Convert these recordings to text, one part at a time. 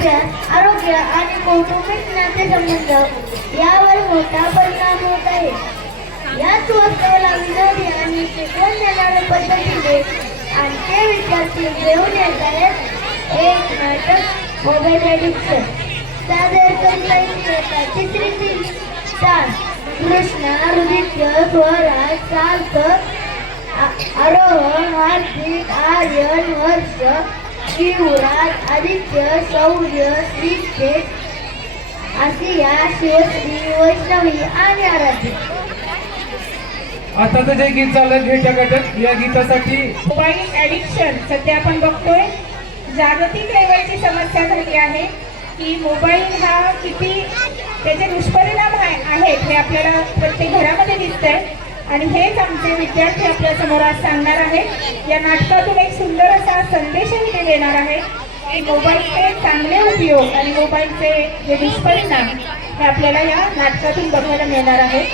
अभ्यास, आरोग्य आणि कौटुंबिक नातेसंबंध यावर मोठा परिणाम होत आहे. याच वास्तवाला विनोदी आणि शिकवण देणाऱ्या पद्धतीने आणखी विद्यार्थी घेऊन येत आहेत. एक नाटक मोबाईल एडिक्शन सादर करीत चित्रित कृष्णा नृत्य स्वराज सार्थ आरोहण हार्दिक आर्यन हर्ष शिवराज आदित्य शौर्य श्रीक्षेत आसिया शिवश्री वैष्णवी आणि आराध्य. आता जे गीत चालत घेत्या गटक या गीतासाठी मोबाईल ॲडिक्शन सध्या आपण बघतोय जागतिक लेवलची समस्या झाली आहे की मोबाईल हा किती त्याचे दुष्परिणाम आहेत हे आपल्याला प्रत्येक घरामध्ये दिसतंय आणि हेच आमचे विद्यार्थी आपल्या समोर आज सांगणार आहेत. या नाटकातून एक सुंदर असा संदेशही ते देणार आहेत की मोबाईलचे चांगले उपयोग आणि मोबाईलचे जे दुष्परिणाम हे आपल्याला या नाटकातून बघायला मिळणार आहे.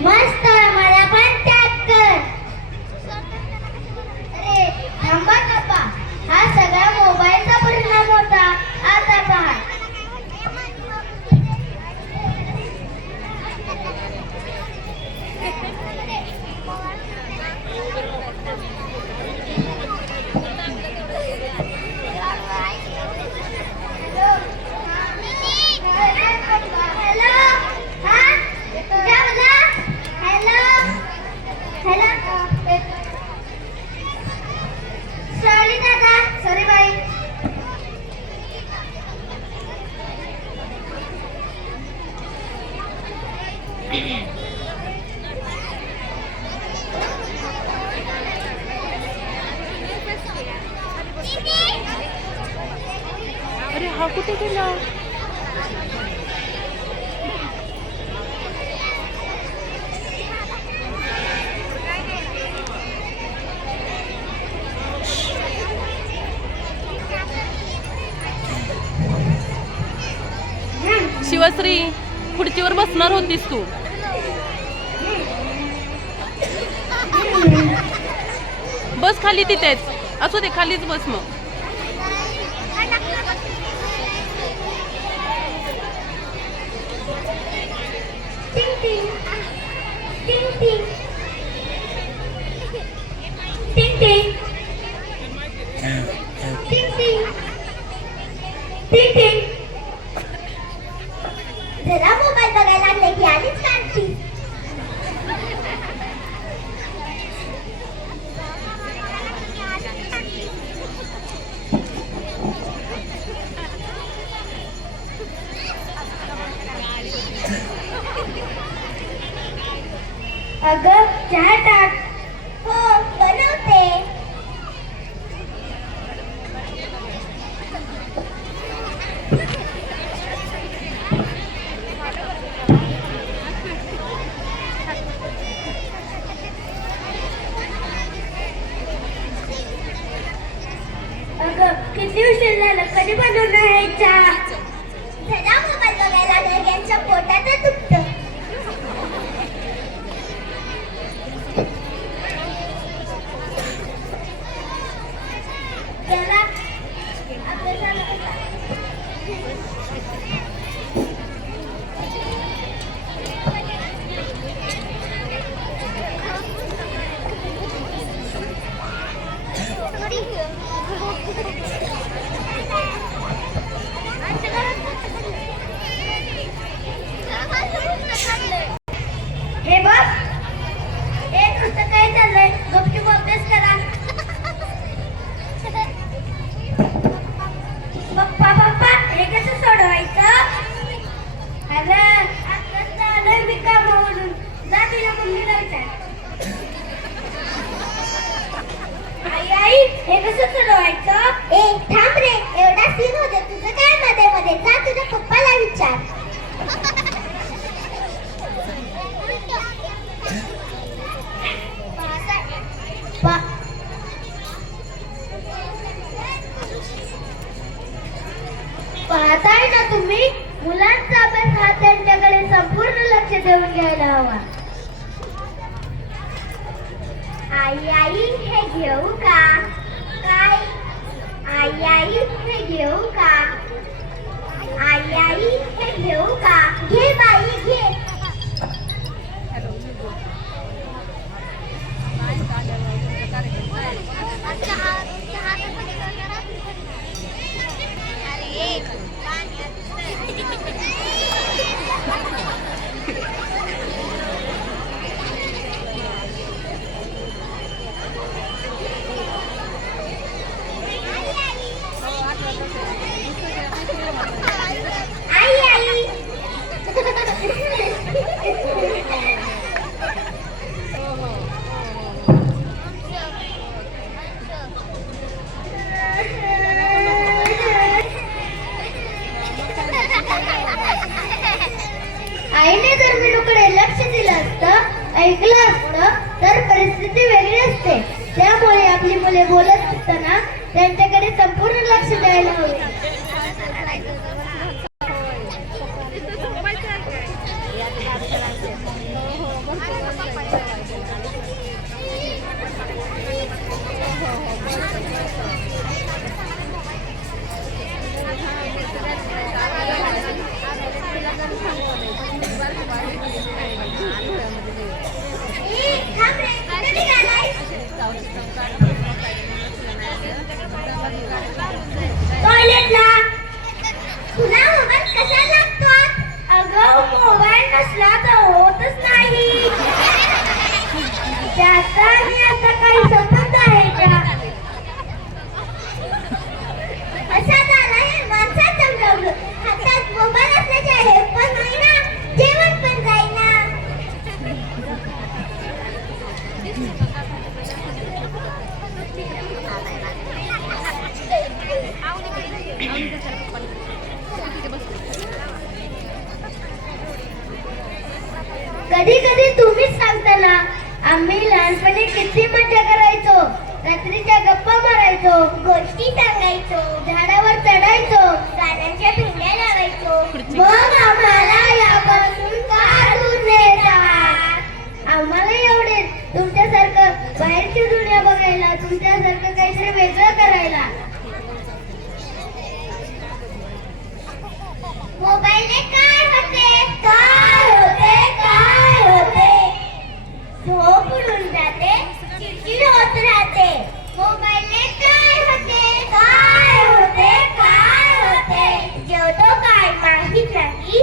मस्त मला पण टॅग कर. अरे थांबा थांबा, हा सगळा मोबाईलचा परिणाम होता. आता पहा अरे हा कुठे गेला? शिवश्री खुर्चीवर बसणार होतीस तू. बस खाली तिथेच. असू दे खालीच बस मग. जरा मोबाईल बघायला लागले की आलीच काढती. अगं चहा टाक. हो बनवते. अगं किती उशीर झाला, कधी बनवणार आहे चहा? जरा मोबाईल बघायला लागले यांच्या पोटात दुखतं. कसं ठरवायचं? ए थांब रे, एवढा सीन होते तुझं काय मध्ये मध्ये? जा तुझ्या पप्पाला विचार. पाहताय ना तुम्ही, मुलांचा अभ्यास हा त्यांच्याकडे संपूर्ण लक्ष देऊन घ्यायला हवा. आई आई हे घेऊ का? काय? आई आई हे घेऊ का? आई आई हे घेऊ का? घे बाई घे. आई आई आईने जर मीनूकडे लक्ष दिलं असतं, ऐकलं असतं, तर परिस्थिती वेगळी असते. त्यामुळे आपली मुले बोलत असताना त्यांच्याकडे संपूर्ण लक्ष द्यायला हवे. टॉयलेटला तुला मोबाईल कसा लागतो? अगं मोबाईल नसला तर होतच नाही. त्याचा आणि आता काही संबंध आहे का? असा झाला हे माणसात समजावलं. हातात मोबाईल असल्याचे हे पण नाही ना, जेवण पण जाईना. कधी कधी तुम्हीच सांगता ना, आम्ही लहानपणी किती मजा करायचो. रात्रीच्या गप्पा मारायचो, गोष्टी सांगायचो, झाडावर चढायचो, गाण्यांच्या भेंड्या लावायचो. मग आम्हाला यापासून का दूर नेतात? आम्हाला एवढे तुमच्यासारखं बाहेरची दुनिया बघायला, तुमच्यासारखं काहीतरी वेगळं करायला. मोबाईलने काय होते? काय होते? काय होते? झोप उडून जाते, चिडचिड होत राहते. मोबाईलने काय होते? काय होते? काय होते? जेवतो काय माहित नाही,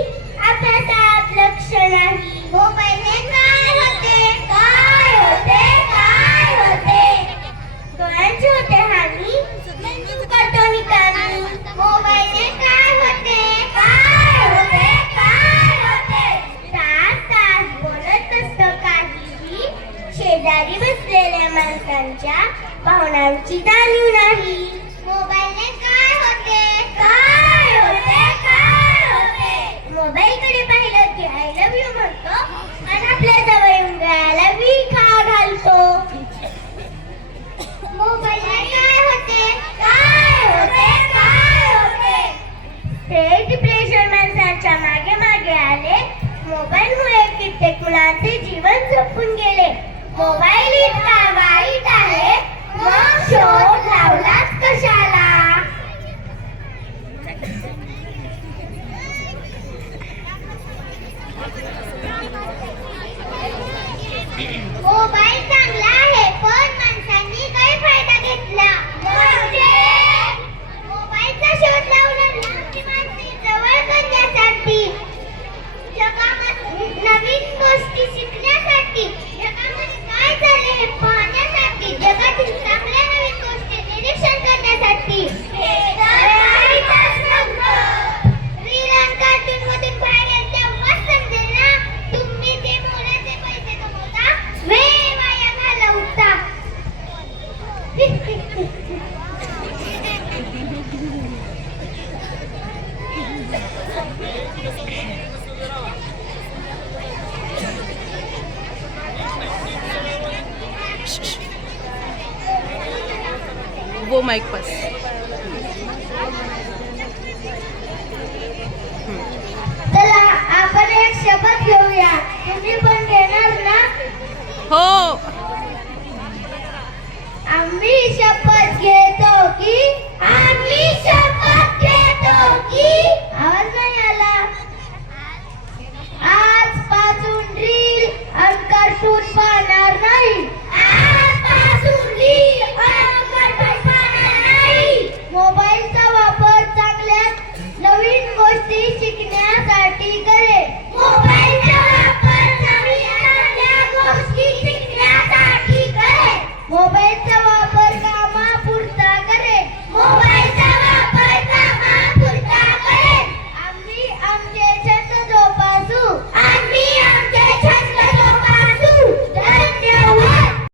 अभ्यासात लक्ष नाही. मोबाईलने काय होते? काय होते? काय होते? डोळ्यांची होते हानी, मेंदू करतो निकामी. मोबाईलने काय होते? काय होते? काय होते? तास तास बोलत असतं काहीही, शेजारी बसलेल्या माणसांच्या भावनांची जाणीव नाही. मोबाईलने काय होते? काय होते? काय होते? मोबाईलकडे पाहिलं की आय लव्ह यू म्हणतो आणि आपल्या जवळ येऊन गळ्याला विखा घालतो. मोबाईलने काय होते? काय होते? काय होते? ते डिप्रेशन माणसांच्या मागे मागे आले. मोबाईलमुळे कित्येक मुलांचे जीवन संपून गेले. मोबाईल इतका वाईट आहे, मग शोध लावलाच कशाला? मोबाईल चांगला आहे, पण माणसांनी काही फायदा घेतला. म्हणजे मोबाईलचा शोध लावला लांबची माणसे जवळ करण्यासाठी, जगामध्ये नवीन गोष्टी शिकण्यासाठी, जगामध्ये काय चालले हे पाहण्यासाठी, जगातील चांगल्या नवीन गोष्टी निरीक्षण करण्यासाठी. हे तर माहीतच नव्हतं. रील आणि कार्टून मधून बाहेर येईल तेव्हाच समजेल ना, तुम्ही ते मोलाचे पैसे कमवता वेळ वाया गो माइक पास. चला आपण एक शपथ घेऊ